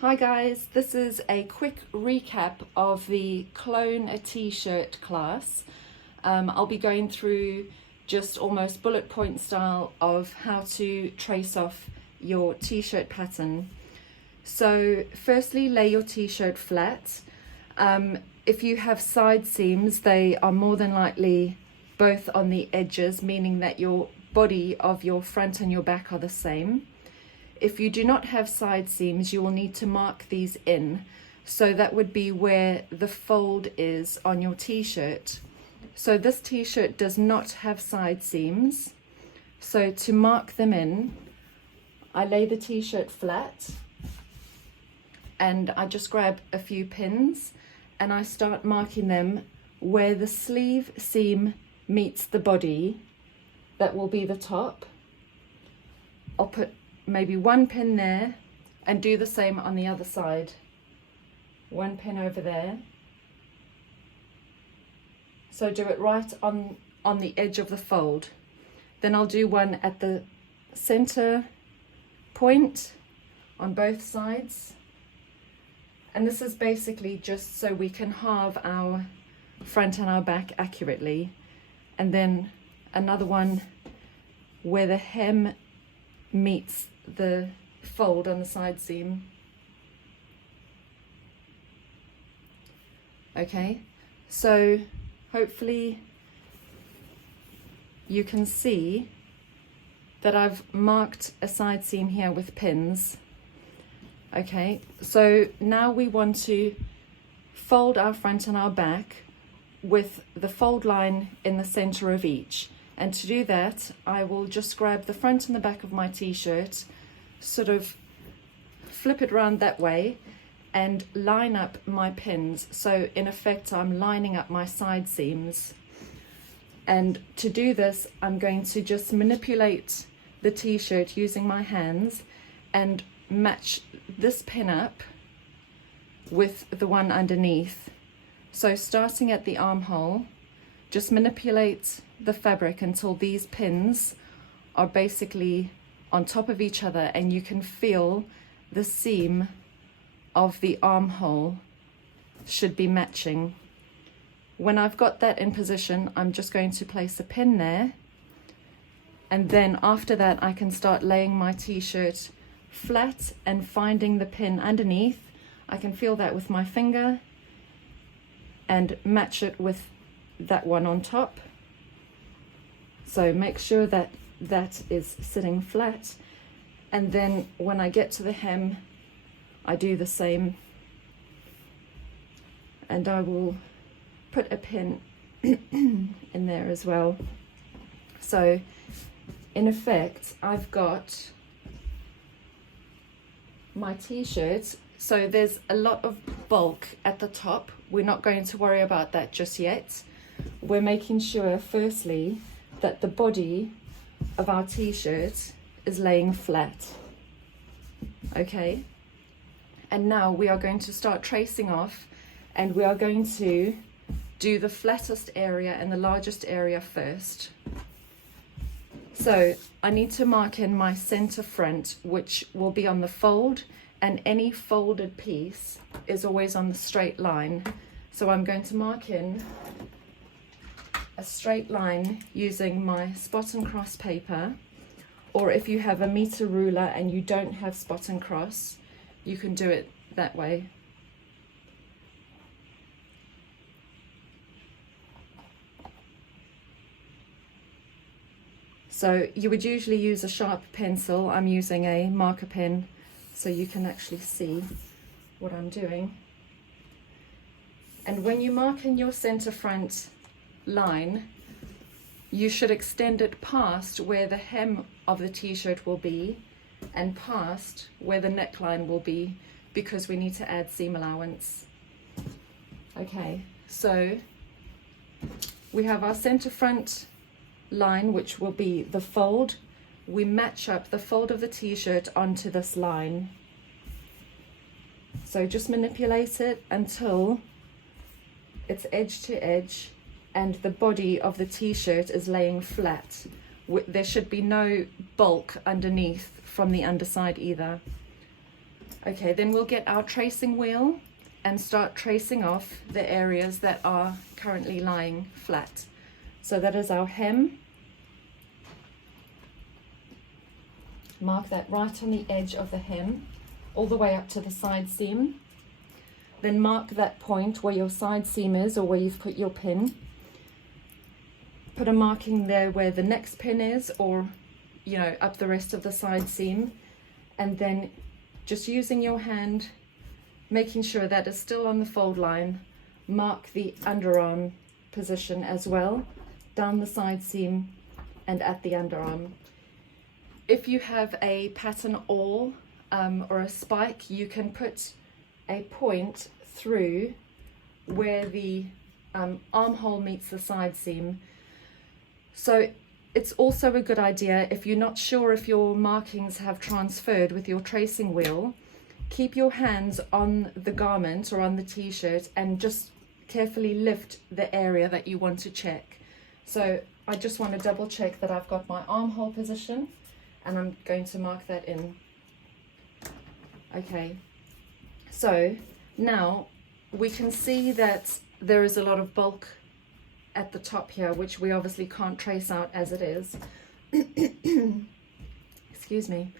Hi guys, this is a quick recap of the Clone a T-shirt class. I'll be going through just almost bullet point style of how to trace off your T-shirt pattern. So firstly, lay your T-shirt flat. If you have side seams, they are more than likely both on the edges, meaning that your body of your front and your back are the same. If you do not have side seams, you will need to mark these in. So that would be where the fold is on your T-shirt. So this T-shirt does not have side seams. So to mark them in, I lay the T-shirt flat and I just grab a few pins and I start marking them where the sleeve seam meets the body. That will be the top. I'll put maybe one pin there and do the same on the other side. One pin over there. So do it right on the edge of the fold. Then I'll do one at the center point on both sides. And this is basically just so we can halve our front and our back accurately. And then another one where the hem meets the fold on the side seam. Okay, so hopefully you can see that I've marked a side seam here with pins. Okay, so now we want to fold our front and our back with the fold line in the center of each. And to do that, I will just grab the front and the back of my T-shirt, sort of flip it around that way and line up my pins. So in effect, I'm lining up my side seams. And to do this, I'm going to just manipulate the T-shirt using my hands and match this pin up with the one underneath. So starting at the armhole, just manipulate the fabric until these pins are basically on top of each other and you can feel the seam of the armhole should be matching. When I've got that in position, I'm just going to place a pin there, and then after that I can start laying my T-shirt flat and finding the pin underneath. I can feel that with my finger and match it with that one on top. So make sure that that is sitting flat, and then when I get to the hem I do the same, and I will put a pin in there as well. So in effect I've got my T-shirt. So there's a lot of bulk at the top. We're not going to worry about that just yet. We're making sure firstly that the body of our T-shirt is laying flat. Okay, and now we are going to start tracing off, and we are going to do the flattest area and the largest area first. So I need to mark in my center front, which will be on the fold, and any folded piece is always on the straight line. So I'm going to mark in a straight line using my spot and cross paper, or if you have a meter ruler and you don't have spot and cross, you can do it that way. So you would usually use a sharp pencil. I'm using a marker pen so you can actually see what I'm doing. And when you mark in your center front line, you should extend it past where the hem of the T-shirt will be and past where the neckline will be, because we need to add seam allowance. Okay, so we have our center front line, which will be the fold. We match up the fold of the T-shirt onto this line. So just manipulate it until it's edge to edge and the body of the T-shirt is laying flat. There should be no bulk underneath from the underside either. Okay, then we'll get our tracing wheel and start tracing off the areas that are currently lying flat. So that is our hem. Mark that right on the edge of the hem, all the way up to the side seam. Then mark that point where your side seam is, or where you've put your pin. Put a marking there where the next pin is, or up the rest of the side seam. And then just using your hand, making sure that is still on the fold line, mark the underarm position as well, down the side seam and at the underarm. If you have a pattern awl or a spike, you can put a point through where the armhole meets the side seam. So it's also a good idea, if you're not sure if your markings have transferred with your tracing wheel, keep your hands on the garment or on the t-shirt and just carefully lift the area that you want to check. So I just want to double check that I've got my armhole position, and I'm going to mark that in. Okay, so now we can see that there is a lot of bulk at the top here, which we obviously can't trace out as it is. Excuse me.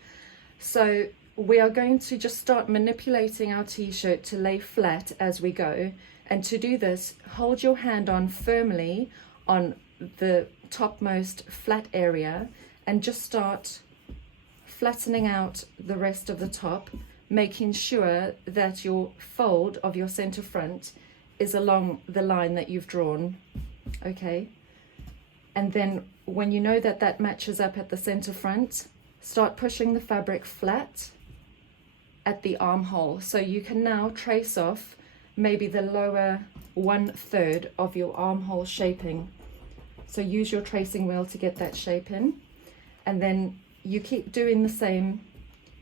So we are going to just start manipulating our t-shirt to lay flat as we go. And to do this, hold your hand on firmly on the topmost flat area and just start flattening out the rest of the top, making sure that your fold of your center front is along the line that you've drawn. Okay, and then when you know that that matches up at the center front, start pushing the fabric flat at the armhole. So you can now trace off maybe the lower 1/3 of your armhole shaping. So use your tracing wheel to get that shape in, and then you keep doing the same,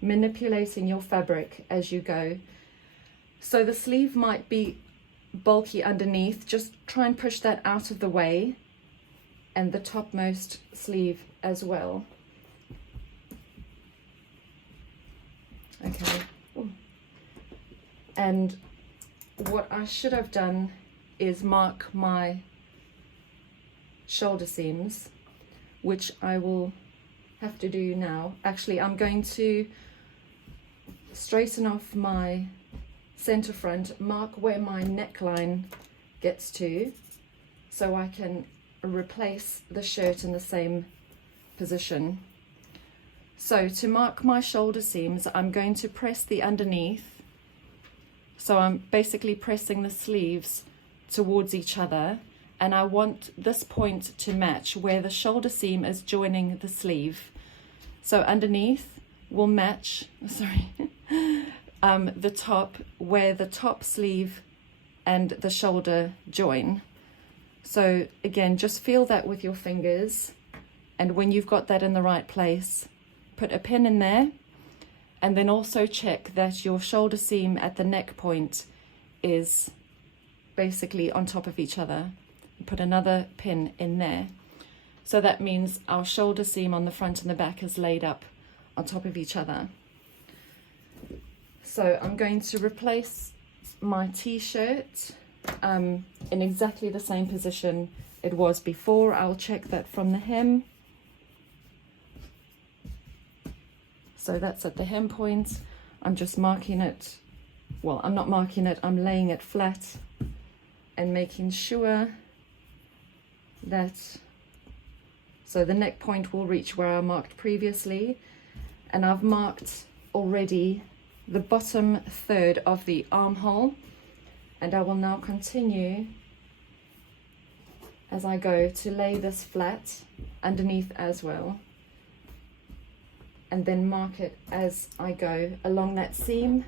manipulating your fabric as you go. So the sleeve might be bulky underneath, just try and push that out of the way, and the topmost sleeve as well. Okay. Ooh. And what I should have done is mark my shoulder seams, which I will have to do now. Actually, I'm going to straighten off my center front, mark where my neckline gets to, so I can replace the shirt in the same position. So to mark my shoulder seams, I'm going to press the underneath. So I'm basically pressing the sleeves towards each other, and I want this point to match where the shoulder seam is joining the sleeve. So underneath will match, the top, where the top sleeve and the shoulder join. So again, just feel that with your fingers, and when you've got that in the right place, put a pin in there, and then also check that your shoulder seam at the neck point is basically on top of each other. Put another pin in there. So that means our shoulder seam on the front and the back is laid up on top of each other. So I'm going to replace my t-shirt in exactly the same position it was before. I'll check that from the hem. So that's at the hem point. I'm just marking it, well, I'm not marking it, I'm laying it flat and making sure that, so the neck point will reach where I marked previously, and I've marked already the bottom third of the armhole, and I will now continue as I go to lay this flat underneath as well, and then mark it as I go along that seam,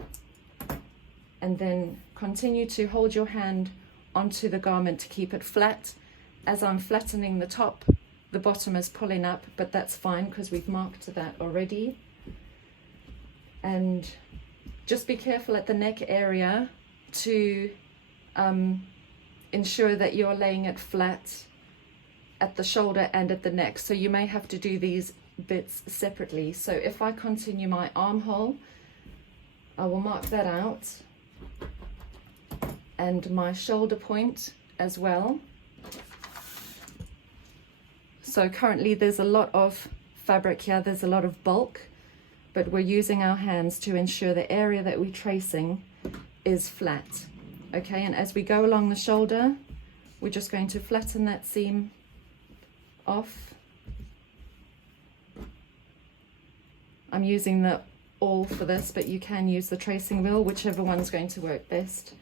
and then continue to hold your hand onto the garment to keep it flat. As I'm flattening the top, the bottom is pulling up, but that's fine because we've marked that already. And just be careful at the neck area to ensure that you're laying it flat at the shoulder and at the neck. So you may have to do these bits separately. So if I continue my armhole, I will mark that out, and my shoulder point as well. So currently there's a lot of fabric here, there's a lot of bulk, but we're using our hands to ensure the area that we're tracing is flat. Okay, and as we go along the shoulder, we're just going to flatten that seam off. I'm using the awl for this, but you can use the tracing wheel, whichever one's going to work best.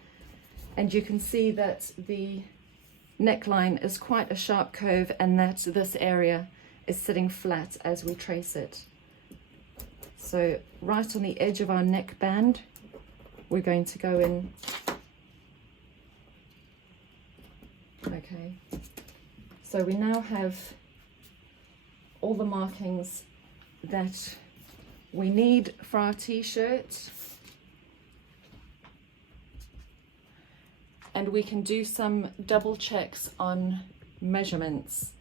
And you can see that the neckline is quite a sharp curve, and that this area is sitting flat as we trace it. So right on the edge of our neckband, we're going to go in. Okay, so we now have all the markings that we need for our t-shirt, and we can do some double checks on measurements.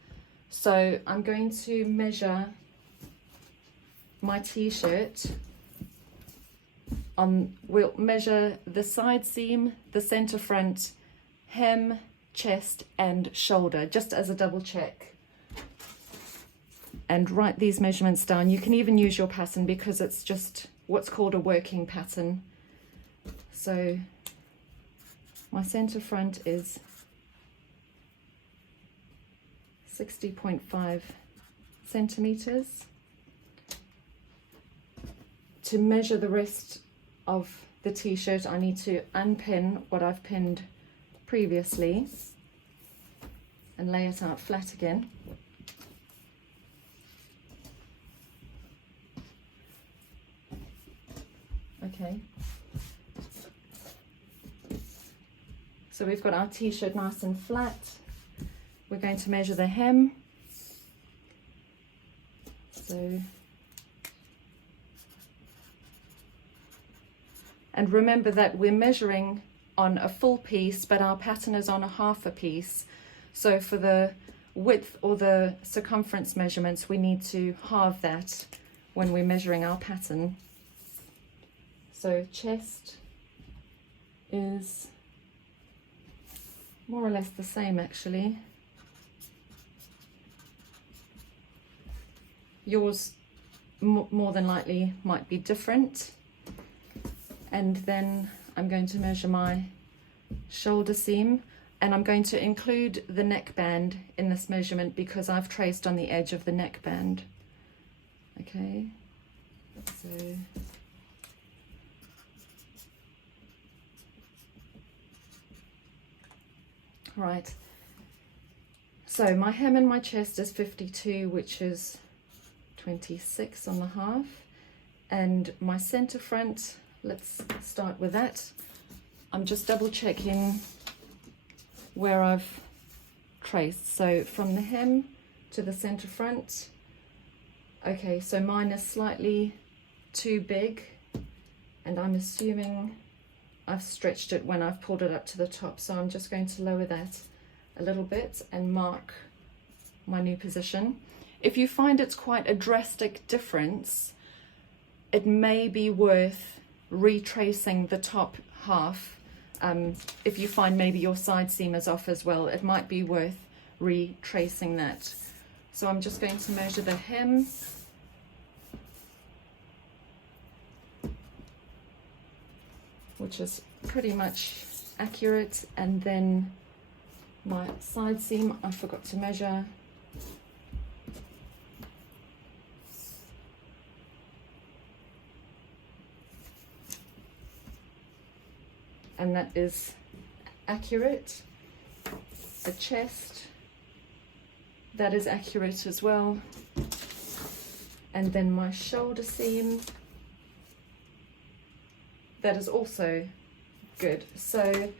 So I'm going to measure my t-shirt we'll measure the side seam, the center front, hem, chest and shoulder, just as a double check, and write these measurements down. You can even use your pattern because it's just what's called a working pattern. So my center front is 60.5 centimeters. To measure the rest of the t-shirt, I need to unpin what I've pinned previously and lay it out flat again. Okay, so we've got our t-shirt nice and flat. We're going to measure the hem. So, and remember that we're measuring on a full piece, but our pattern is on a half a piece. So for the width or the circumference measurements, we need to halve that when we're measuring our pattern. So chest is more or less the same actually. Yours more than likely might be different. And then I'm going to measure my shoulder seam, and I'm going to include the neckband in this measurement because I've traced on the edge of the neckband. Okay, so right, so my hem and my chest is 52, which is 26 on the half, and my center front, let's start with that. I'm just double checking where I've traced. So from the hem to the center front, okay, so mine is slightly too big, and I'm assuming I've stretched it when I've pulled it up to the top, so I'm just going to lower that a little bit and mark my new position. If you find it's quite a drastic difference, it may be worth retracing the top half. If you find maybe your side seam is off as well, it might be worth retracing that. So I'm just going to measure the hem, which is pretty much accurate, and then my side seam I forgot to measure. And that is accurate. The chest, that is accurate as well. And then my shoulder seam, that is also good. So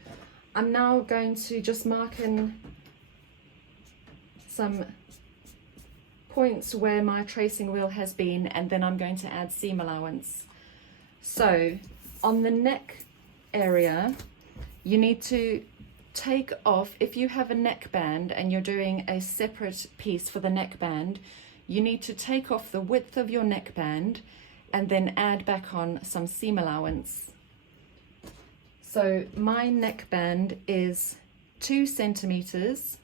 I'm now going to just mark in some points where my tracing wheel has been, and then I'm going to add seam allowance. So on the neck area, you need to take off, if you have a neckband and you're doing a separate piece for the neckband, you need to take off the width of your neckband and then add back on some seam allowance. So my neckband is 2 centimeters,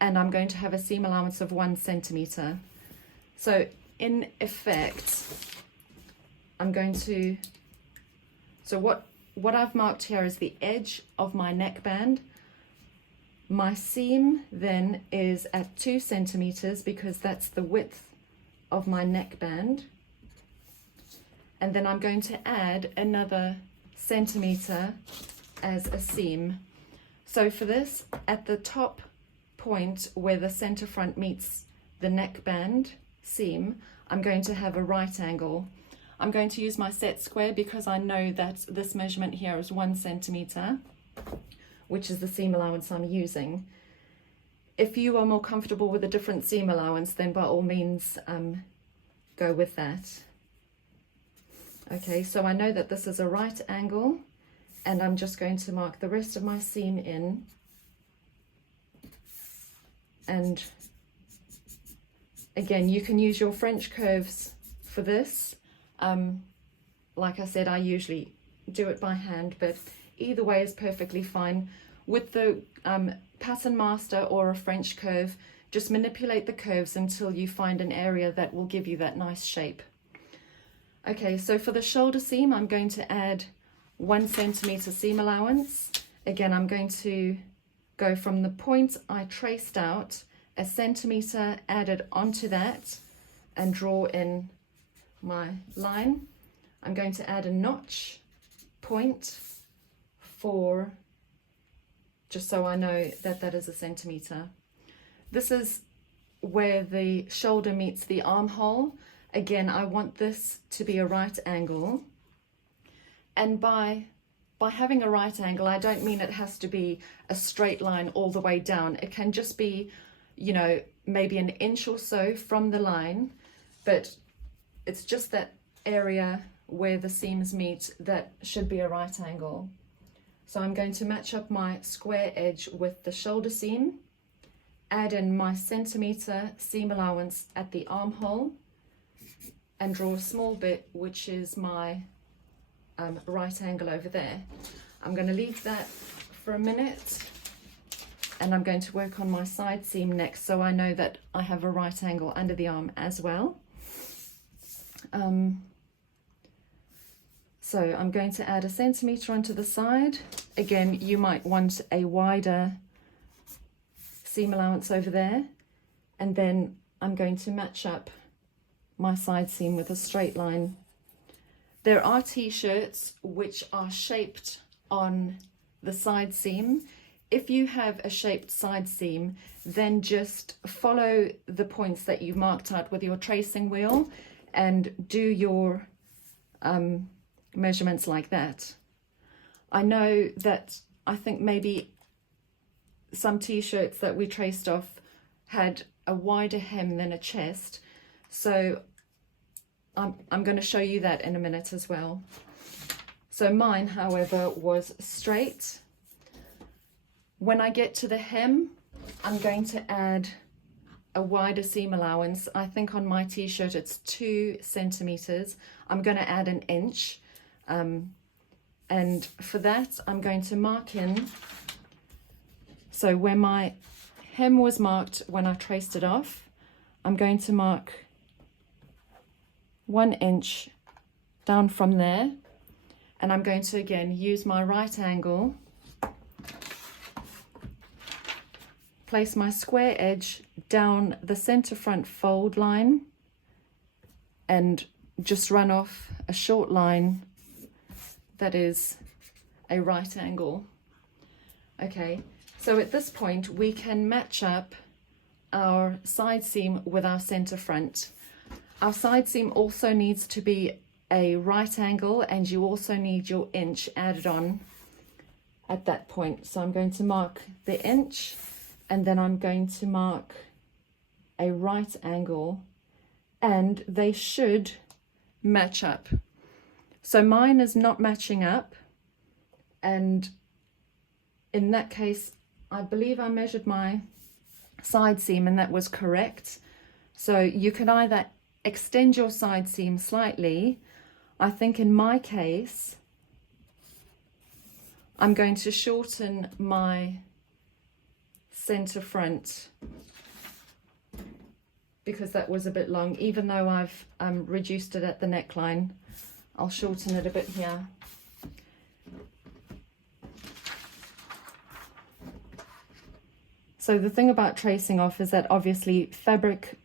and I'm going to have a seam allowance of 1 centimeter. So in effect, I'm going to, so what I've marked here is the edge of my neckband. My seam then is at 2 centimeters because that's the width of my neckband. And then I'm going to add another centimeter as a seam. So for this, at the top point where the center front meets the neckband seam, I'm going to have a right angle. I'm going to use my set square because I know that this measurement here is 1 centimeter, which is the seam allowance I'm using. If you are more comfortable with a different seam allowance, then by all means go with that. Okay, so I know that this is a right angle, and I'm just going to mark the rest of my seam in. And again, you can use your French curves for this. Like I said, I usually do it by hand, but either way is perfectly fine. With the Pattern Master or a French curve, just manipulate the curves until you find an area that will give you that nice shape. Okay, so for the shoulder seam, I'm going to add 1 centimeter seam allowance. Again, I'm going to go from the point I traced out, a centimeter added onto that, and draw in my line. I'm going to add a notch point for, just so I know that that is a centimeter. This is where the shoulder meets the armhole. Again, I want this to be a right angle. And by having a right angle, I don't mean it has to be a straight line all the way down. It can just be, you know, maybe an inch or so from the line, but it's just that area where the seams meet that should be a right angle. So I'm going to match up my square edge with the shoulder seam, add in my centimeter seam allowance at the armhole, and draw a small bit, which is my right angle over there. I'm going to leave that for a minute, and I'm going to work on my side seam next, so I know that I have a right angle under the arm as well. So I'm going to add a centimeter onto the side. Again, you might want a wider seam allowance over there, and then I'm going to match up my side seam with a straight line. There are t-shirts which are shaped on the side seam. If you have a shaped side seam, then just follow the points that you've marked out with your tracing wheel and do your measurements like that. I know that I think maybe some t-shirts that we traced off had a wider hem than a chest, so I'm going to show you that in a minute as well. So mine, however, was straight. When I get to the hem, I'm going to add a wider seam allowance. I think on my t-shirt it's 2 centimeters. I'm going to add an inch. And for that, I'm going to mark in. So where my hem was marked when I traced it off, I'm going to mark 1 inch down from there, and I'm going to again use my right angle, place my square edge down the center front fold line, and just run off a short line that is a right angle. Okay, so at this point we can match up our side seam with our center front. Our side seam also needs to be a right angle, and you also need your inch added on at that point. So I'm going to mark the inch, and then I'm going to mark a right angle, and they should match up. So mine is not matching up, and in that case, I believe I measured my side seam and that was correct. So you can either extend your side seam slightly, I think in my case, I'm going to shorten my center front because that was a bit long. Even though I've reduced it at the neckline, I'll shorten it a bit here. So the thing about tracing off is that obviously fabric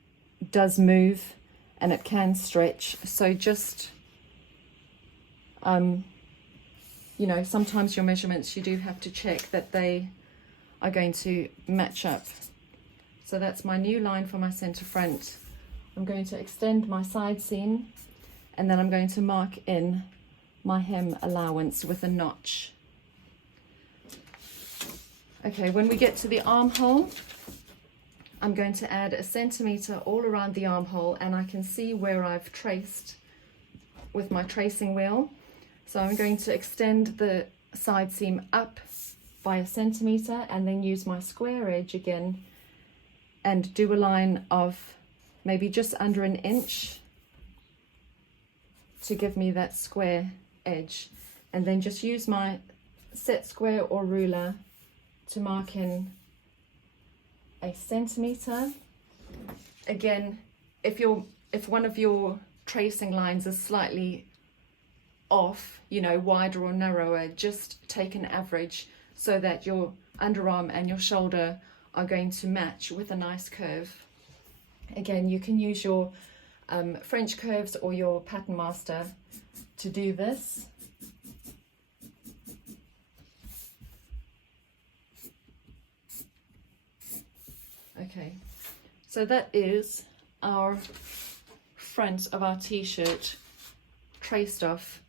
does move and it can stretch. So just, you know, sometimes your measurements, you do have to check that they are going to match up. So that's my new line for my center front. I'm going to extend my side seam and then I'm going to mark in my hem allowance with a notch. Okay, when we get to the armhole, I'm going to add 1 centimeter all around the armhole, and I can see where I've traced with my tracing wheel. So I'm going to extend the side seam up by 1 centimeter and then use my square edge again and do a line of maybe just under 1 inch to give me that square edge, and then just use my set square or ruler to mark in 1 centimeter. Again, if one of your tracing lines is slightly off, you know, wider or narrower, just take an average so that your underarm and your shoulder are going to match with a nice curve. Again, you can use your French curves or your Pattern Master to do this. Okay, so that is our front of our t-shirt traced off.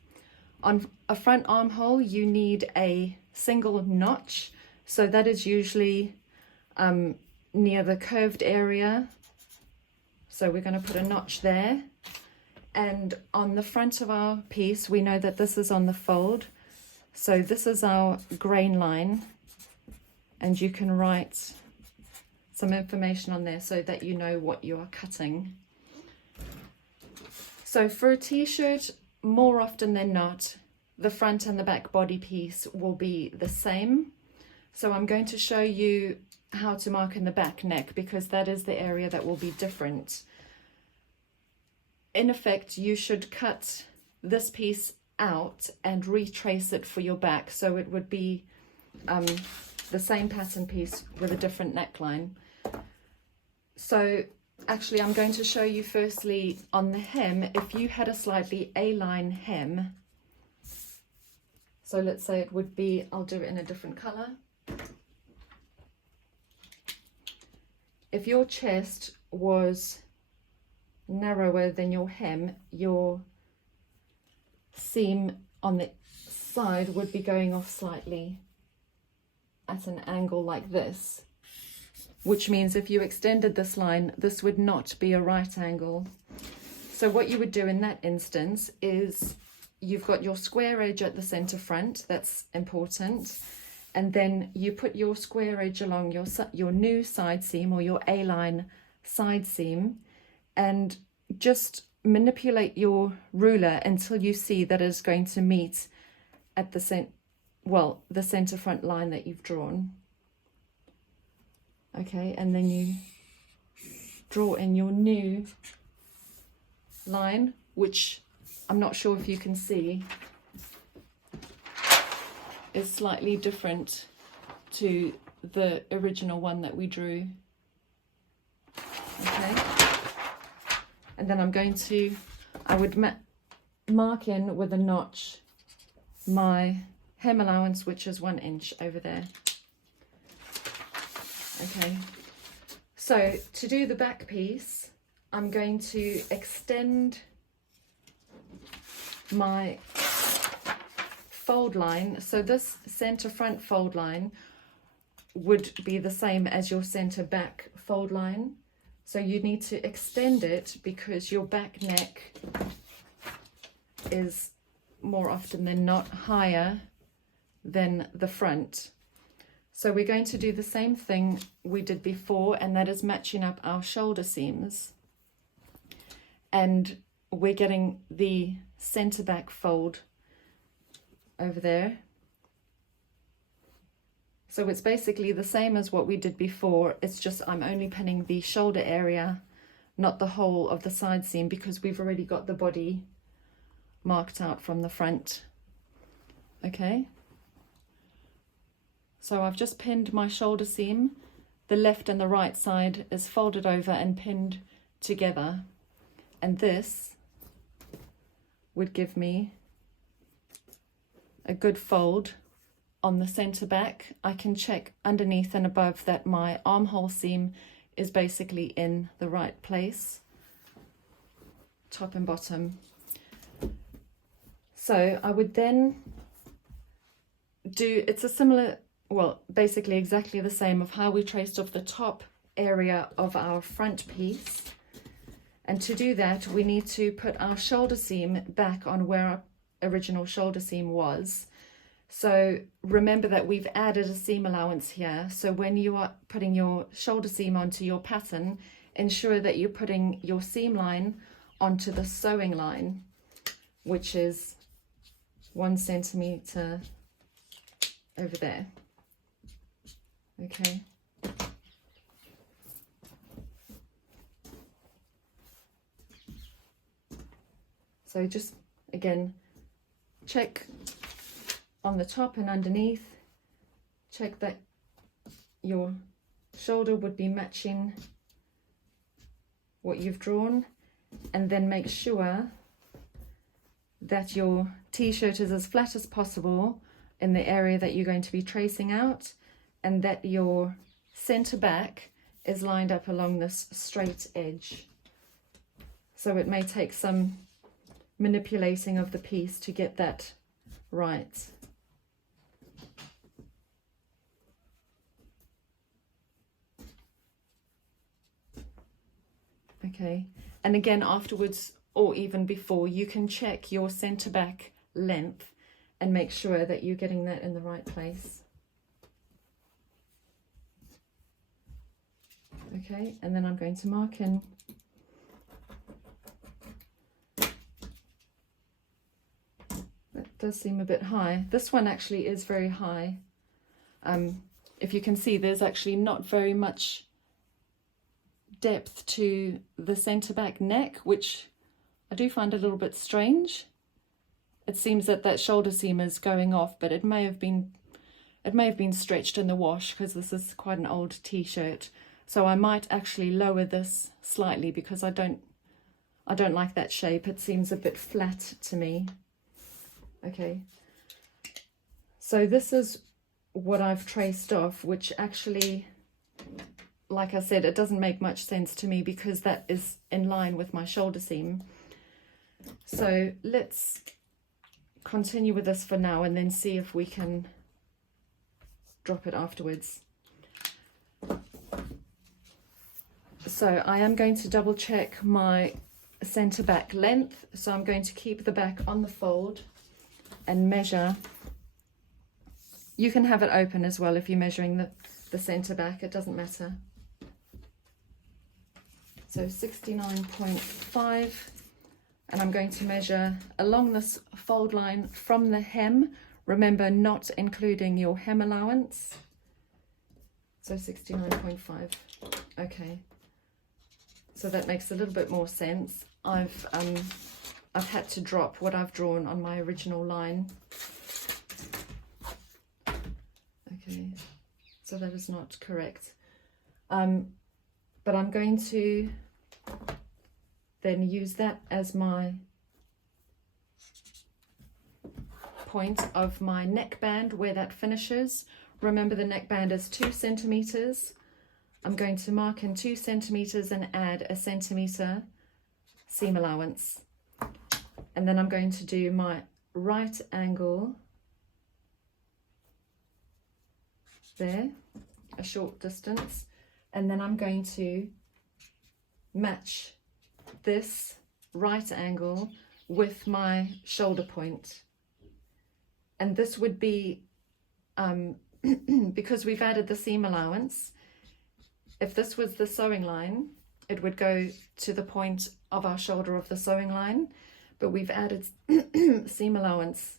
On a front armhole, you need a single notch. So that is usually near the curved area. So we're going to put a notch there. And on the front of our piece, we know that this is on the fold. So this is our grain line. And you can write some information on there so that you know what you are cutting. So for a t-shirt, more often than not, the front and the back body piece will be the same. So I'm going to show you how to mark in the back neck because that is the area that will be different. In effect, you should cut this piece out and retrace it for your back. So it would be the same pattern piece with a different neckline. So actually, I'm going to show you firstly on the hem, if you had a slightly A-line hem, so let's say it would be, I'll do it in a different color. If your chest was narrower than your hem, your seam on the side would be going off slightly at an angle like this, which means if you extended this line, this would not be a right angle. So what you would do in that instance is you've got your square edge at the center front, that's important, and then you put your square edge along your new side seam or your A-line side seam, and just manipulate your ruler until you see that it's going to meet at the center front line that you've drawn. Okay, and then you draw in your new line, which I'm not sure if you can see is slightly different to the original one that we drew. Okay, and then I'm going to, I would mark in with a notch my hem allowance, which is 1 inch over there. Okay, so to do the back piece, I'm going to extend my fold line. So this center front fold line would be the same as your center back fold line. So you need to extend it because your back neck is more often than not higher than the front. So we're going to do the same thing we did before, and that is matching up our shoulder seams. and we're getting the center back fold over there. So it's basically the same as what we did before. It's just I'm only pinning the shoulder area, not the whole of the side seam, because we've already got the body marked out from the front. Okay. So I've just pinned my shoulder seam. The left and the right side is folded over and pinned together. And this would give me a good fold on the center back. I can check underneath and above that my armhole seam is basically in the right place, top and bottom. So I would then do, it's a similar, well, basically exactly the same of how we traced off the top area of our front piece. And to do that, we need to put our shoulder seam back on where our original shoulder seam was. So remember that we've added a seam allowance here. So when you are putting your shoulder seam onto your pattern, ensure that you're putting your seam line onto the sewing line, which is 1 centimeter over there. Okay. So just again, check on the top and underneath, check that your shoulder would be matching what you've drawn, and then make sure that your t-shirt is as flat as possible in the area that you're going to be tracing out, and that your center back is lined up along this straight edge. So it may take some manipulating of the piece to get that right. Okay, and again afterwards, or even before, you can check your center back length and make sure that you're getting that in the right place. Okay, and then I'm going to mark in that does seem a bit high. This one actually is very high. If you can see, there's actually not very much depth to the center back neck, which I do find a little bit strange. It seems that that shoulder seam is going off, but it may have been stretched in the wash, because this is quite an old t-shirt. So I might actually lower this slightly, because I don't like that shape. It seems a bit flat to me. Okay, so this is what I've traced off, which actually, like I said, it doesn't make much sense to me because that is in line with my shoulder seam. So let's continue with this for now and then see if we can drop it afterwards. So I am going to double check my center back length. So I'm going to keep the back on the fold and measure. You can have it open as well if you're measuring the center back, it doesn't matter. So 69.5, and I'm going to measure along this fold line from the hem. Remember, not including your hem allowance. So 69.5. Okay, so that makes a little bit more sense. I've had to drop what I've drawn on my original line. Okay, so that is not correct. But I'm going to then use that as my point of my neckband where that finishes. Remember, the neckband is 2 centimeters. I'm going to mark in 2 centimeters and add a centimeter seam allowance. And then I'm going to do my right angle there, a short distance. And then I'm going to match this right angle with my shoulder point. And this would be, because we've added the seam allowance, if this was the sewing line, it would go to the point of our shoulder of the sewing line, but we've added seam allowance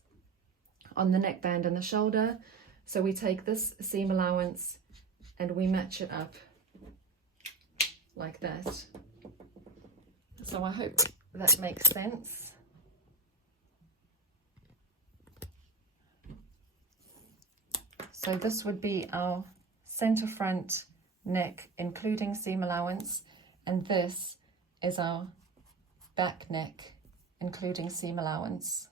on the neckband and the shoulder. So we take this seam allowance and we match it up like that. So I hope that makes sense. So this would be our center front neck, including seam allowance, and this is our back neck, including seam allowance.